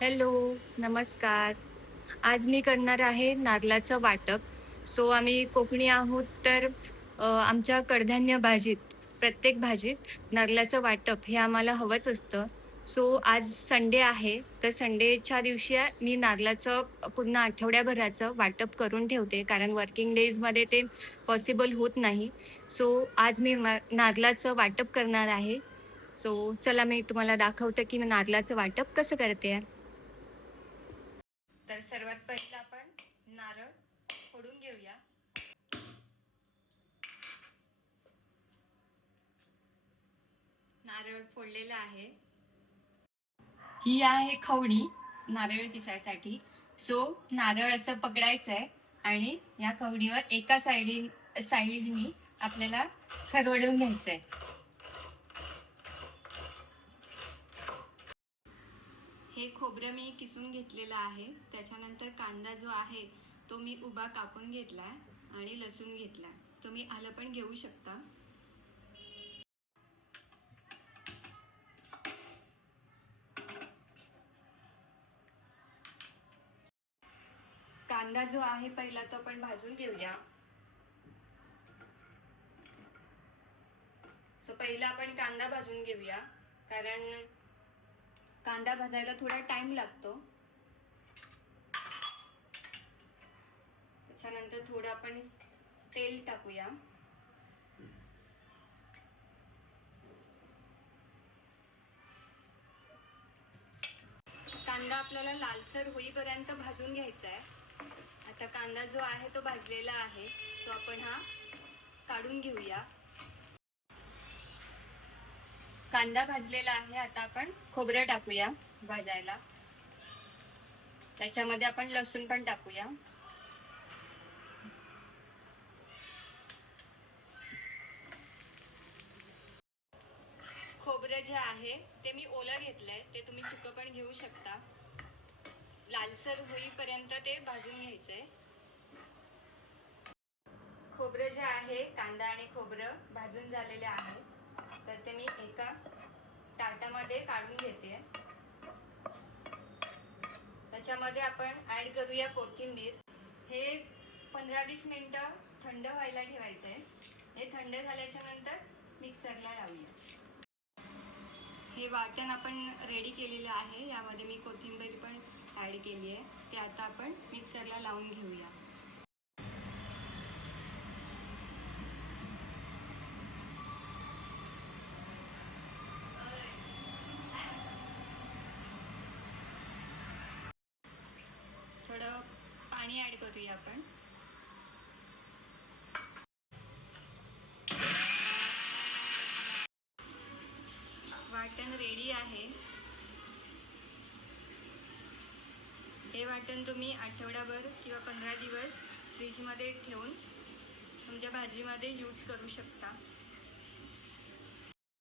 Hello, नमस्कार. आज मी करणार आहे नारळाचं वाटप. आम्ही कोकणी आहोत तर आमच्या कडधान्य भाजीत, प्रत्येक भाजीत नारळाचं वाटप हे आम्हाला हवंच असतं. आज संडे आहे, तर संडेच्या दिवशी मी नारळाचं पूर्ण आठवड्याभराचं वाटप करून ठेवते, कारण वर्किंग डेजमध्ये ते पॉसिबल होत नाही. आज मी नारळाचं वाटप करणार आहे. चला मी तुम्हाला दाखवते, की मी नारळाचं वाटप कसं करते. तर सर्वात पहिलं आपण नारळ फोडून घेऊया. नारळ फोडलेला आहे. ही आहे खवणी नारळ किसायसाठी. नारळ असं पकडायचं आहे आणि या खवणीवर एका साईडनी आपल्याला खरवडून घ्यायचंय. हे खोबरं मी किसून घेतलेलं आहे. त्याच्यानंतर कांदा जो आहे तो मी उभा कापून घेतलाय आणि लसूण घेतलाय. तुम्ही आलं पण घेऊ शकता. कांदा जो आहे पहिला तो आपण भाजून घेऊया. पहिला आपण कांदा भाजून घेऊया, कारण कांदा भाजायला थोडा टाइम लागतो. त्याच्यानंतर थोडं आपण तेल टाकूया. कांदा आपल्याला लालसर होईपर्यंत भाजून घ्यायचा आहे. आता कांदा जो आहे तो भाजलेला आहे, तो आपण हा काढून घेऊया. कांदा भाजलेला आहे. आता आपण खोबरं टाकूया भाजायला. त्याच्यामध्ये आपण लसूण पण टाकूया. खोबरं जे आहे ते मी ओलं घेतलंय, ते तुम्ही सुकं पण घेऊ शकता. लालसर होईपर्यंत ते भाजून घ्यायचंय. खोबरं जे आहे, कांदा आणि खोबरं भाजून झालेले आहे, तर ते मी एका ताटामध्ये काढून घेते. त्याच्यामध्ये आपण ऍड करूया कोथिंबीर. हे 15-20 मिनिटं थंड व्हायला ठेवायचंय. हे थंड झाल्याच्या नंतर मिक्सरला लावूया. हे वाटण आपण रेडी केलेलं आहे. यामध्ये मी कोथिंबीर पण ऍड केली आहे. ते आता आपण मिक्सरला लावून घेऊया. थोडं पाणी ऍड करूया आपण. वाटण रेडी आहे. हे वाटण तुम्ही आठवडाभर किंवा 15 दिवस फ्रीजमध्ये ठेवून तुमच्या भाजीमध्ये यूज करू शकता.